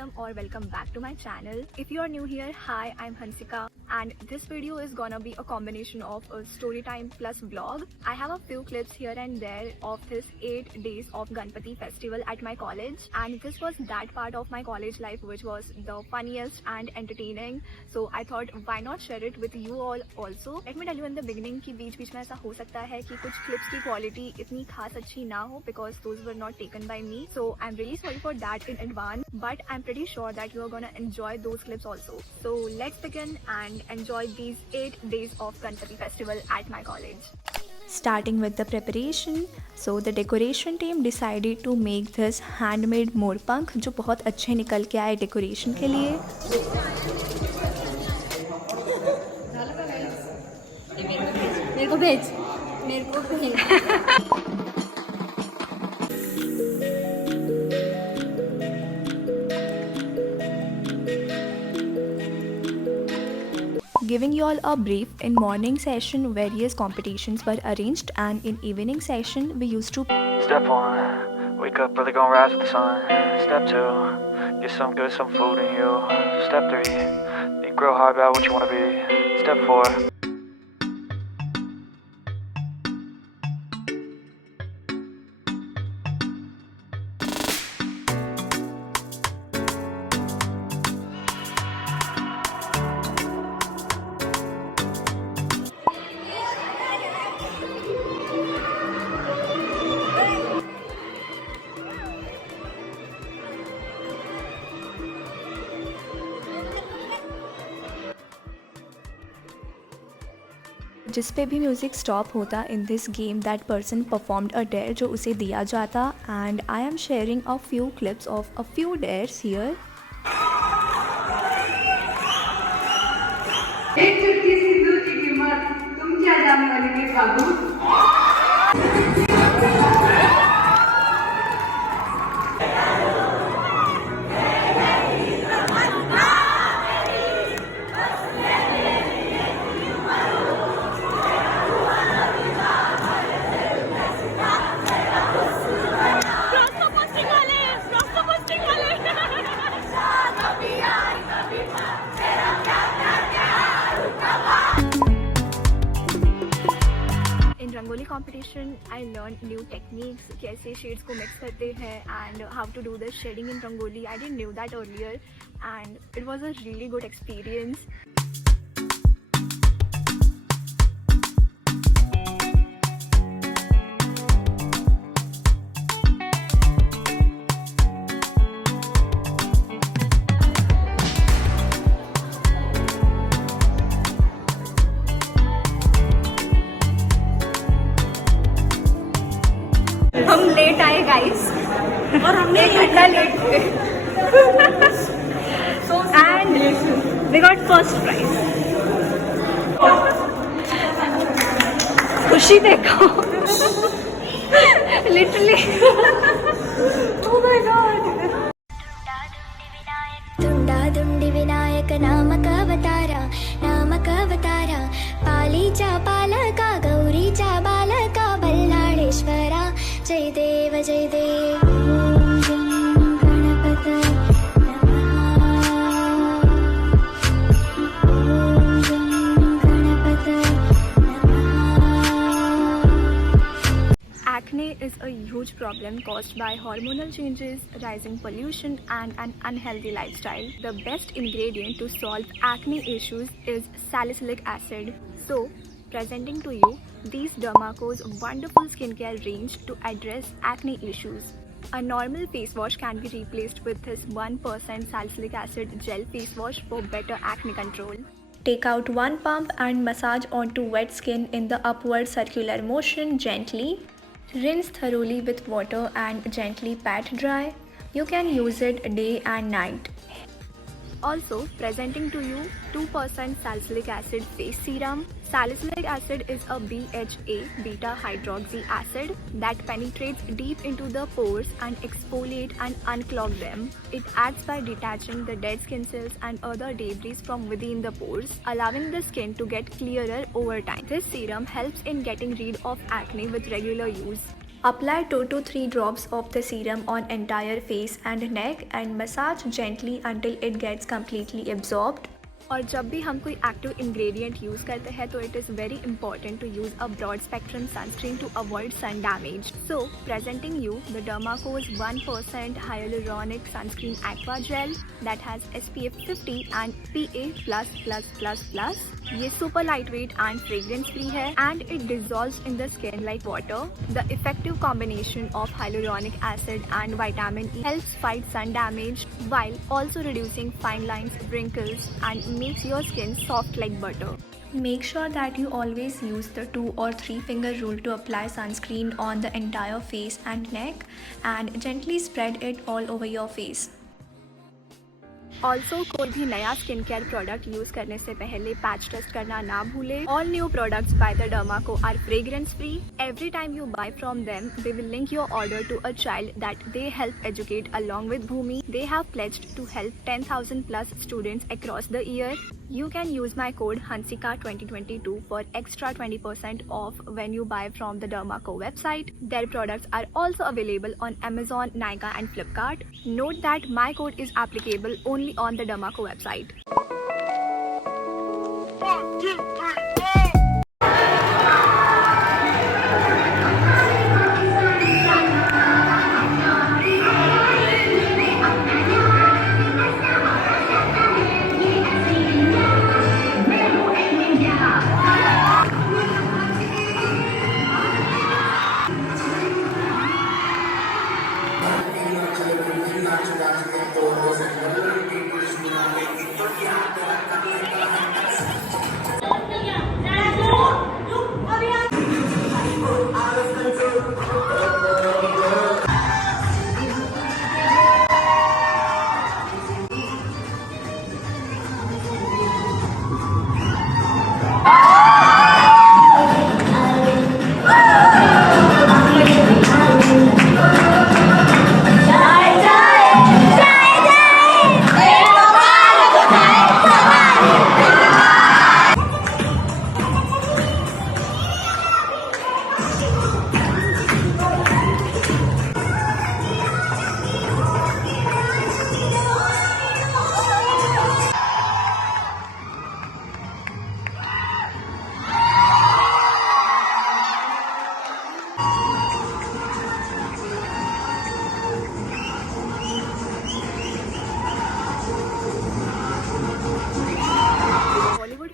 welcome or welcome back to my channel. If you are new here, hi, I'm Hansika and this video is gonna be a combination of a story time plus vlog. I have a few clips here and there of this 8 days of Ganpati festival at my college, and this was that part of my college life which was the funniest and entertaining. So I thought why not share it with you all also. Let me tell you in the beginning कि बीच-बीच में ऐसा हो सकता है कि कुछ clips की quality इतनी खास अच्छी ना हो because those were not taken by me. So I'm really sorry for that in advance, but I'm pretty sure that you are gonna enjoy those clips also. So let's begin and enjoy these 8 days of Ganpati festival at my college. Starting with the preparation, so the decoration team decided to make this handmade मोरपंख जो बहुत अच्छे निकल के आए decoration के लिए. मेरे को भेज. Giving you all a brief, in morning session various competitions were arranged, and in evening session we used to Step 1, wake up early, gonna rise with the sun. Step 2, get some food in you. Step 3, think real hard about what you wanna be. Step 4, जिस पे भी music stop होता in this game that person performed a dare जो उसे दिया जाता. And I am sharing a few clips of a few dares here. एक चुटकी सिंदूर की कीमत तुम क्या जानने वाले के साधु. Rangoli competition, I learned new techniques, कैसे shades को mix करते हैं and how to do the shading in rangoli. I didn't knew that earlier and it was a really good experience. हम लेट आए गाइस और हमने 1 घंटा लेट थे and we got first prize. खुशी देखो लिटरली. Oh my god. तुंडादुंडी विनायक नामक अवतारा पालीचा पालका गौरीचा बालका बल्लाळेश्वरा जय देव जय देव. Acne is a huge problem caused by hormonal changes, rising pollution and an unhealthy lifestyle. The best ingredient to solve acne issues is salicylic acid. So, presenting to you these Dermaco's wonderful skincare range to address acne issues. A normal face wash can be replaced with this 1% salicylic acid gel face wash for better acne control. Take out one pump and massage onto wet skin in the upward circular motion gently. Rinse thoroughly with water and gently pat dry. You can use it day and night. Also presenting to you 2% salicylic acid face serum. Salicylic acid is a BHA beta hydroxy acid that penetrates deep into the pores and exfoliate and unclog them. It acts by detaching the dead skin cells and other debris from within the pores, allowing the skin to get clearer over time. This serum helps in getting rid of acne with regular use. Apply 2 to 3 drops of the serum on entire face and neck and massage gently until it gets completely absorbed. और जब भी हम कोई active ingredient use करते हैं तो it is very important to use a broad spectrum sunscreen to avoid sun damage. So presenting you the Dermaco's 1% hyaluronic sunscreen aqua gel that has SPF 50 and PA++++. ये super light weight and fragrance free है and it dissolves in the skin like water. The effective combination of hyaluronic acid and vitamin E helps fight sun damage while also reducing fine lines, wrinkles and makes your skin soft like butter. Make sure that you always use the 2 or 3 finger rule to apply sunscreen on the entire face and neck and gently spread it all over your face. Also कोई भी नया skin care product use करने से पहले patch test करना ना भूले. All new products by the Dermaco are fragrance free. Every time you buy from them they will link your order to a child that they help educate along with Bhumi. They have pledged to help 10,000 plus students across the year. You can use my code Hansika 2022 for extra 20% off when you buy from the Dermaco website. Their products are also available on Amazon, Nykaa and Flipkart. Note that my code is applicable only on the Dermaco website.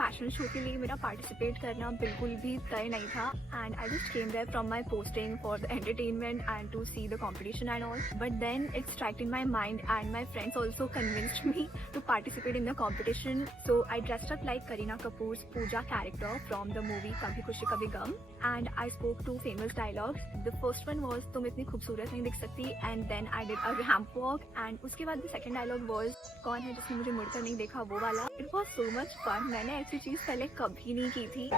Fashion show के लिए मेरा participate करना बिल्कुल भी तय नहीं था and I just came there from my posting for the entertainment and to see the competition and all. But then it striked in my mind and my friends also convinced me to participate in the competition. So I dressed up like Kareena Kapoor's Pooja character from the movie Kabhi Khushi Kabhi Gham and I spoke 2 famous dialogues. The first one was तुम इतनी खूबसूरत नहीं दिख सकती and then I did a ramp walk and उसके बाद the second dialogue was कौन है जिसने मुझे मुड़कर नहीं देखा वो वाला. It was so much fun. मैंने ऐसी चीज पहले कभी नहीं की थी.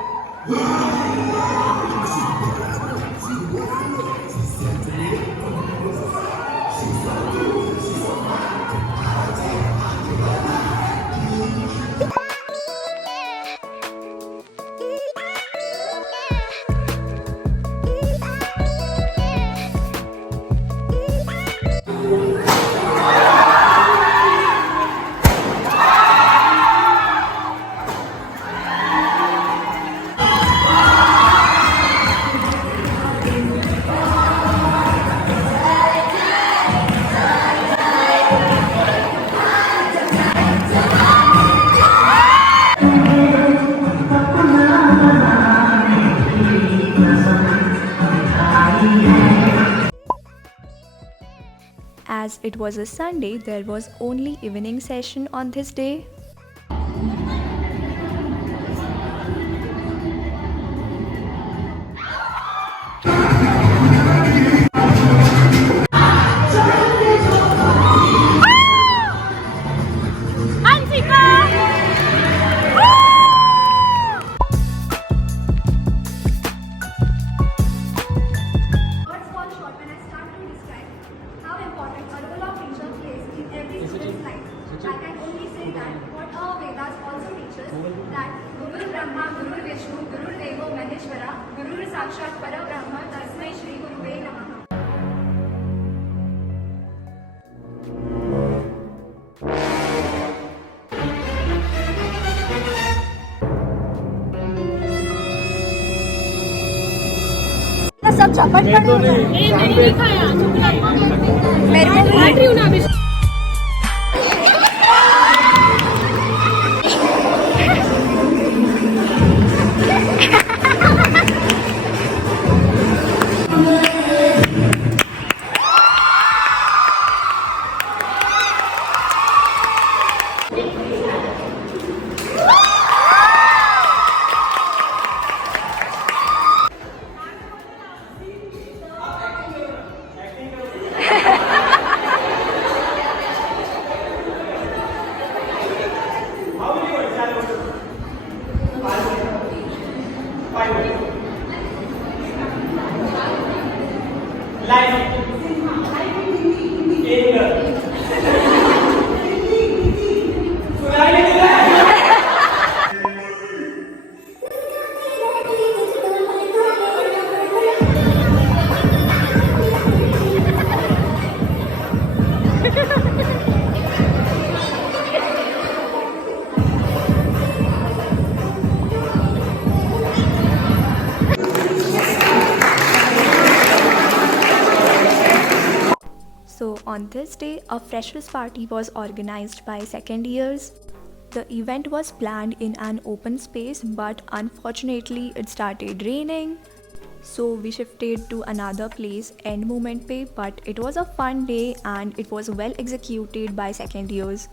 As it was a Sunday, there was only evening session on this day. Guru Vishnu, Guru Devo Maheshwara, Guru Sakshat Parabrahma, Tasmai Shri Guruve Namaha. सब झपट पड़े हो गए। मैंने नहीं खाया मेरे को भी काट रही हूँ ना अभी। So on this day, a freshers party was organized by second years. The event was planned in an open space, but unfortunately it started raining. So we shifted to another place, End Movement Pe, but it was a fun day and it was well executed by second years.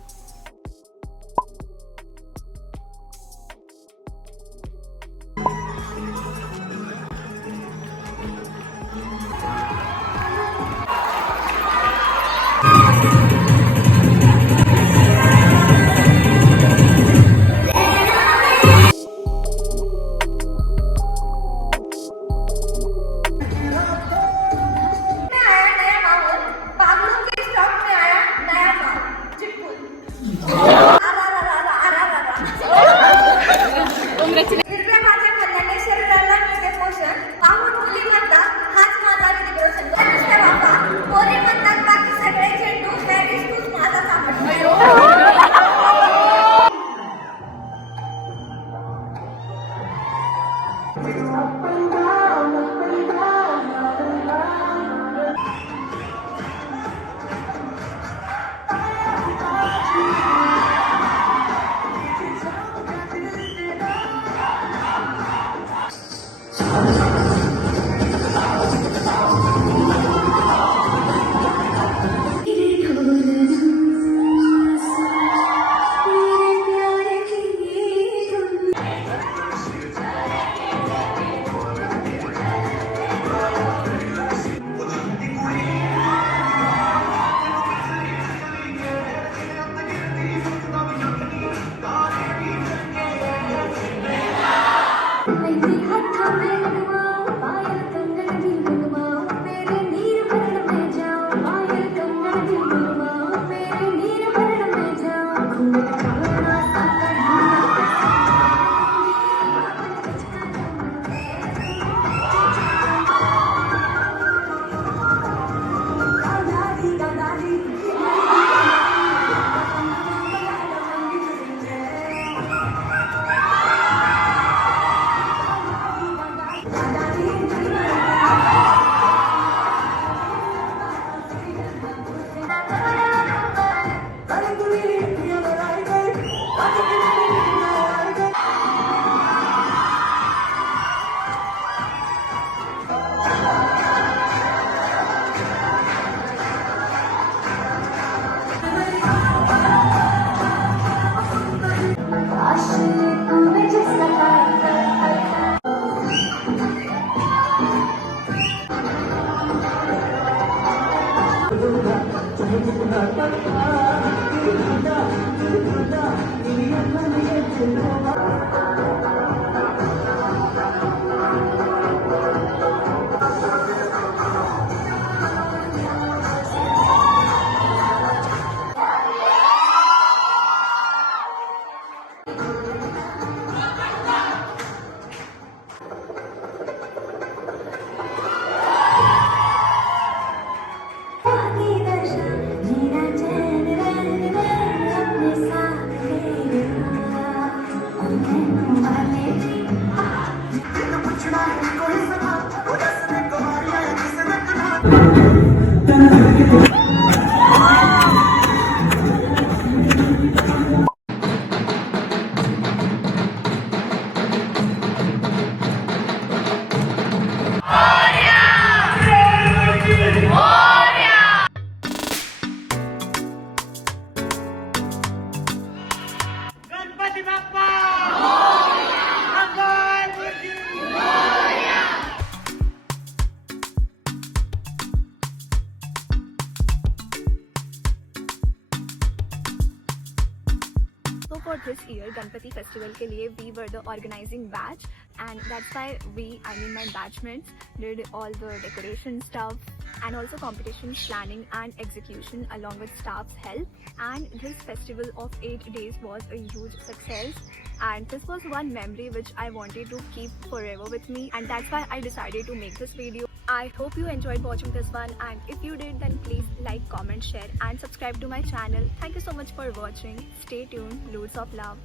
So for this year Ganpati festival के लिए we were the organizing batch and that's why my batchmates did all the decoration stuff and also competition planning and execution along with staff's help, and this festival of 8 days was a huge success and this was one memory which I wanted to keep forever with me, and that's why I decided to make this video. I hope you enjoyed watching this one, and if you did then please like, comment, share and subscribe to my channel. Thank you so much for watching. Stay tuned. Loads of love.